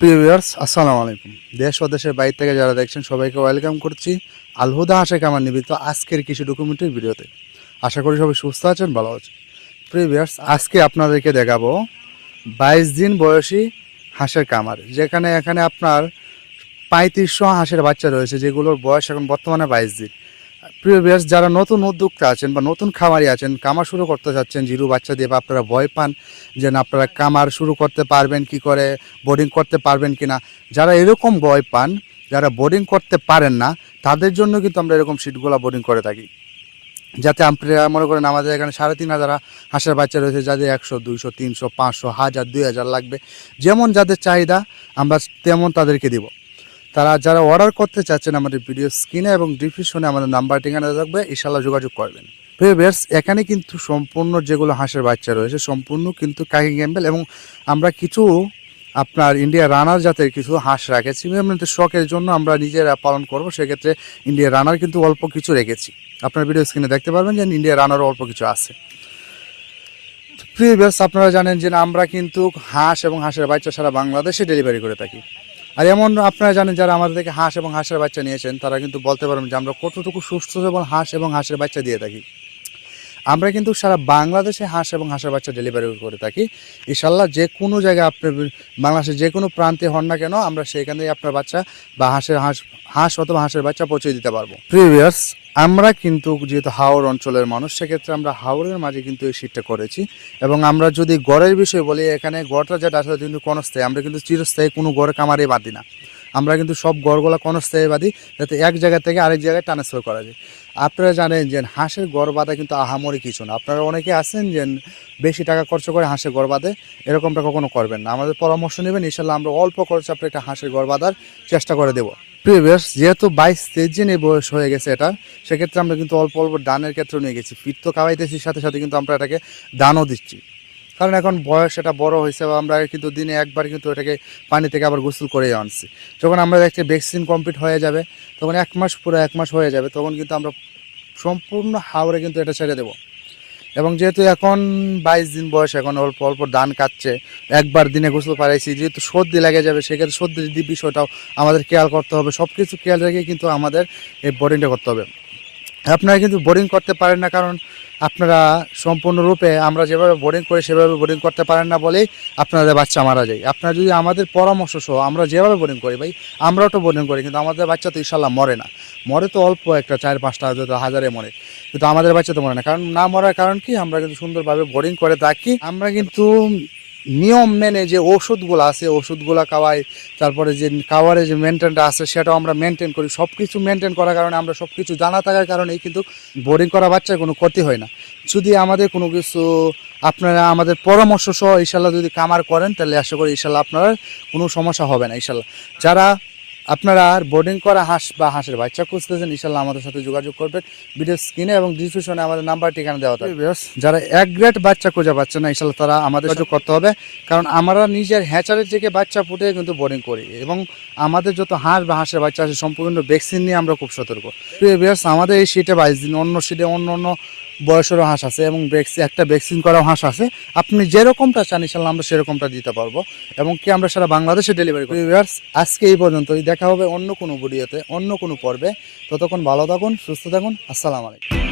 প্রিয় ভিউয়ার্স, আসসালামু আলাইকুম। দেশ ও দেশের বাইরে থেকে যারা দেখছেন, সবাইকে ওয়েলকাম করছি আলহুদা হাসে কামার নিমিত্ত আজকের কৃষি ডকুমেন্টের ভিডিওতে। আশা করি সবাই সুস্থ আছেন, ভালো আছেন। প্রিয় ভিউয়ার্স, আজকে আপনাদেরকে দেখাবো বাইশ দিন বয়সী হাঁসের কামার যেখানে এখানে আপনার পঁয়ত্রিশশো হাঁসের বাচ্চা রয়েছে, যেগুলোর বয়স এখন বর্তমানে বাইশ দিন। প্রিয় ভিউয়ার্স যারা নতুন উদ্যোক্তা আছেন বা নতুন খামারি আছেন, কামার শুরু করতে চাচ্ছেন, জিরু বাচ্চা দিয়ে বা আপনারা ভয় পান যে না, আপনারা কামার শুরু করতে পারবেন কি করে বোর্ডিং করতে পারবেন কি না, যারা এরকম ভয় পান, যারা বোর্ডিং করতে পারেন না, তাদের জন্য কিন্তু আমরা এরকম সিটগুলো বোর্ডিং করে থাকি। যাতে আপনারা মনে করেন আমাদের এখানে সাড়ে তিন হাজার হাঁসের বাচ্চা রয়েছে, যাদের একশো, দুইশো, তিনশো, পাঁচশো, হাজার, দুই হাজার লাগবে। যেমন যাদের চাহিদা, আমরা তেমন তাদেরকে দিব। তারা যারা অর্ডার করতে চাচ্ছেন আমাদের ভিডিও স্ক্রিনে এবং ডিসক্রিপশনে আমাদের নাম্বার ঠিকানা থাকবে ইনশাল্লাহ যোগাযোগ করবেন। প্রিভিয়ার্স এখানে কিন্তু সম্পূর্ণ যেগুলো হাঁসের বাচ্চা রয়েছে, সম্পূর্ণ কিন্তু কাকি ক্যাম্বেল এবং আমরা কিছু আপনার ইন্ডিয়া রানার জাতের কিছু হাঁস রাখেছি। এমনিতে শখের জন্য আমরা নিজেরা পালন করব, সেক্ষেত্রে ইন্ডিয়া রানার কিন্তু অল্প কিছু রেখেছি। আপনার ভিডিও স্ক্রিনে দেখতে পারবেন যে ইন্ডিয়া রানারও অল্প কিছু আছে। প্রিভিয়াস আপনারা জানেন যে আমরা কিন্তু হাঁস এবং হাঁসের বাচ্চা সারা বাংলাদেশে ডেলিভারি করে থাকি। আর এমন আপনারা জানেন যারা আমাদের থেকে হাঁস এবং হাঁসের বাচ্চা নিয়েছেন, তারা কিন্তু বলতে পারবেন যে আমরা কতটুকু সুস্থ এবং হাঁস এবং হাঁসের বাচ্চা দিয়ে থাকি। আমরা কিন্তু সারা বাংলাদেশে হাঁস এবং হাঁসের বাচ্চা ডেলিভারি করে থাকি। ইশাল্লাহ যে কোনো জায়গায় আপনি বাংলাদেশের যে কোনো প্রান্তে হন না কেন, আমরা সেখানেই আপনার বাচ্চা বা হাঁসের হাঁস হাঁস অথবা হাঁসের বাচ্চা পৌঁছে দিতে পারব। প্রিভিয়াস আমরা কিন্তু যেহেতু হাওড় অঞ্চলের মানুষ, সেক্ষেত্রে আমরা হাওড়ের মাঝে কিন্তু এই শীতটা করেছি। এবং আমরা যদি গড়ের বিষয় বলি, এখানে গড়টা যেটা আসলে কিন্তু কনস্থায়ী আমরা কিন্তু চিরস্থায়ী, কোনো গড় কামারে বাঁধি না। আমরা কিন্তু সব গড়গুলা কনস্থায়ী বাঁধি যাতে এক জায়গা থেকে আরেক জায়গায় ট্রান্সফার করা যায়। আপনারা জানেন যে হাঁসের গড় বাঁধা কিন্তু আহামরি কিছু না। আপনারা অনেকে আছেন যে বেশি টাকা খরচ করে হাঁসের গড় বাঁধে এরকমটা কখনো করবেন না। আমাদের পরামর্শ নেবেন, ইনশাল্লাহ আমরা অল্প খরচে আপনি একটা হাঁসের গড় বাঁধার চেষ্টা করে দেবো। প্রিভিয়াস যেহেতু বাইশ তেইশ দিন বয়স হয়ে গেছে এটা, সেক্ষেত্রে আমরা কিন্তু অল্প অল্প দানের ক্ষেত্রে নিয়ে গেছি। ফিট তো খাওয়াইতেছি, সাথে সাথে কিন্তু আমরা এটাকে দানও দিচ্ছি। কারণ এখন বয়স এটা বড় হয়েছে বা আমরা কিন্তু দিনে একবার কিন্তু এটাকে পানি থেকে আবার গোসল করে আনছি। যখন আমরা দেখছি ভ্যাকসিন কমপ্লিট হয়ে যাবে, তখন এক মাস পুরো এক মাস হয়ে যাবে, তখন কিন্তু আমরা সম্পূর্ণ হাওড়ে কিন্তু এটা ছেড়ে দেবো। এবং যেহেতু এখন বাইশ দিন বয়স, এখন অল্প অল্প ধান কাটছে, একবার দিনে গোসল পারাইছি যেহেতু সর্দি লেগে যাবে, সেক্ষেত্রে সর্দির যদি বিষয়টাও আমাদের খেয়াল করতে হবে সব কিছু খেয়াল রেখে কিন্তু আমাদের এই বোর্ডিংটা করতে হবে। আপনারা কিন্তু বোরিং করতে পারেন না, কারণ আপনারা সম্পূর্ণরূপে আমরা যেভাবে বোরিং করি, সেভাবে বোরিং করতে পারেন না বলেই আপনাদের বাচ্চা মারা যায়। আপনারা যদি আমাদের পরামর্শ সহ আমরা যেভাবে বোরিং করি, ভাই, আমরাও তো বোরিং করি, কিন্তু আমাদের বাচ্চা তো ইনশাল্লাহ মরে না। মরে তো অল্প একটা চার পাঁচটা, হয়তো হাজারে মরে, কিন্তু আমাদের বাচ্চা তো মরে না। কারণ না মরার কারণ কি? আমরা কিন্তু সুন্দরভাবে বোরিং করে থাকি। আমরা কিন্তু নিয়ম মেনে যে ওষুধগুলো আছে, ওষুধগুলো খাওয়াই, তারপরে যে খাওয়ারে যে মেনটেনটা আছে, সেটাও আমরা মেনটেন করি। সব কিছু মেনটেন করার কারণে আমরা সব কিছু জানা থাকার কারণেই কিন্তু বোরিং করা বাচ্চার কোনো ক্ষতি হয় না। যদি আমাদের কোনো কিছু আপনারা আমাদের পরামর্শ সহ ইনশাল্লাহ যদি কামার করেন, তাহলে আশা করি ইনশাল্লাহ আপনার কোনো সমস্যা হবে না ইনশাল্লাহ। যারা আপনারা আর বোর্ডিং করা হাঁস বা হাঁসের বাচ্চা খুঁজতেছেন ইনশাল্লাহ আমাদের সাথে যোগাযোগ করবেন। ভিডিও স্ক্রিনে এবং ডিসক্রিপশনে আমাদের নাম্বার ঠিকানা দেওয়া থাকবে। যারা এক গ্রেড বাচ্চা খুঁজে পাচ্ছে না ইনশাল্লাহ তারা আমাদের যোগাযোগ করতে হবে। কারণ আমরা নিজের হ্যাচারের থেকে বাচ্চা ফুটে কিন্তু বোর্ডিং করি এবং আমাদের যত হাঁস বা হাঁসের বাচ্চা আছে সম্পূর্ণ ভ্যাকসিন নিয়ে আমরা খুব সতর্ক। আমাদের এই শীটে বাইশ দিন অন্য শীটে অন্য অন্য বয়সেরও হাঁস আছে এবং ভ্যাকসিন একটা ভ্যাকসিন করাও হাঁস আছে। আপনি যেরকমটা চান, ইনশাল্লাহ আমরা সেরকমটা দিতে পারব। এবং কি আমরা সারা বাংলাদেশে ডেলিভারি করি। ভিউয়ার্স আজকে এই পর্যন্তই। দেখা হবে অন্য কোনো ভিডিওতে অন্য কোনো পর্বে। ততক্ষণ ভালো থাকুন, সুস্থ থাকুন। আসসালামু আলাইকুম।